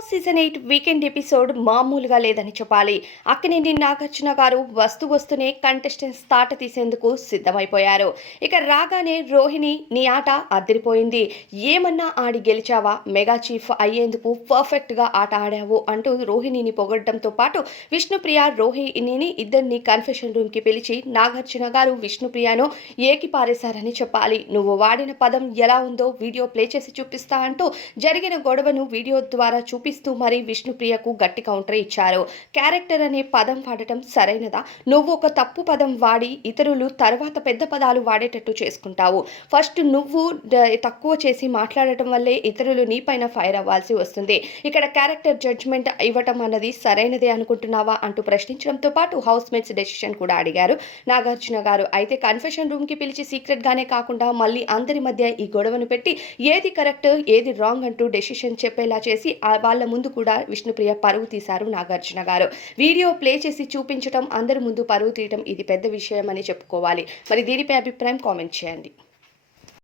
Boss season 8 weekend episode మామూలుగా లేదని చెప్పాలి. అక్కినేని నాగార్జున గారు వస్తూనే కంటెస్టెంట్స్ తాట తీసేందుకు సిద్ధమైపోయారు. ఇక రాగానే రోహిణి నీ ఆట అదిరిపోయింది, ఏమన్నా ఆడి గెలిచావా, మెగా చీఫ్ అయ్యేందుకు పర్ఫెక్ట్ గా ఆట ఆడావు అంటూ రోహిణిని పొగడ్డంతో పాటు విష్ణుప్రియ రోహిణిని ఇద్దరిని కన్ఫెషన్ రూమ్ కి పిలిచి నాగార్జున గారు విష్ణుప్రియను ఏకిపారేశారని చెప్పాలి. నువ్వు వాడిన పదం ఎలా ఉందో వీడియో ప్లే చేసి చూపిస్తా అంటూ జరిగిన గొడవను వీడియో ద్వారా చూపిస్తూ మరీ విష్ణుప్రియకు గట్టి కౌంటర్ ఇచ్చారు. క్యారెక్టర్ అనే పదం వాడటం సరైనదా? నువ్వు ఒక తప్పు పదం వాడి ఇతరులు తర్వాత పెద్ద పదాలు వాడేటట్టు చేసుకుంటావు. ఫస్ట్ నువ్వు తక్కువ చేసి మాట్లాడటం వల్లే ఇతరులు నీపైన ఫైర్ అవ్వాల్సి వస్తుంది. ఇక్కడ క్యారెక్టర్ జడ్జ్మెంట్ ఇవ్వటం అన్నది సరైనదే అనుకుంటున్నావా అంటూ ప్రశ్నించడంతో పాటు హౌస్ మేట్స్ డెసిషన్ కూడా అడిగారు నాగార్జున గారు. అయితే కన్ఫెషన్ రూమ్ కి పిలిచి సీక్రెట్ గానే కాకుండా మళ్ళీ అందరి మధ్య ఈ గొడవను పెట్టి ఏది కరెక్ట్ ఏది రాంగ్ అంటూ డెసిషన్ చెప్పేలా చేసి వాళ్ళ ముందు కూడా విష్ణుప్రియ పరువు తీశారు నాగార్జున గారు. వీడియో ప్లే చేసి చూపించడం, అందరి ముందు పరువు తీయడం ఇది పెద్ద విషయం అని చెప్పుకోవాలి. మరి దీనిపై అభిప్రాయం కామెంట్ చేయండి.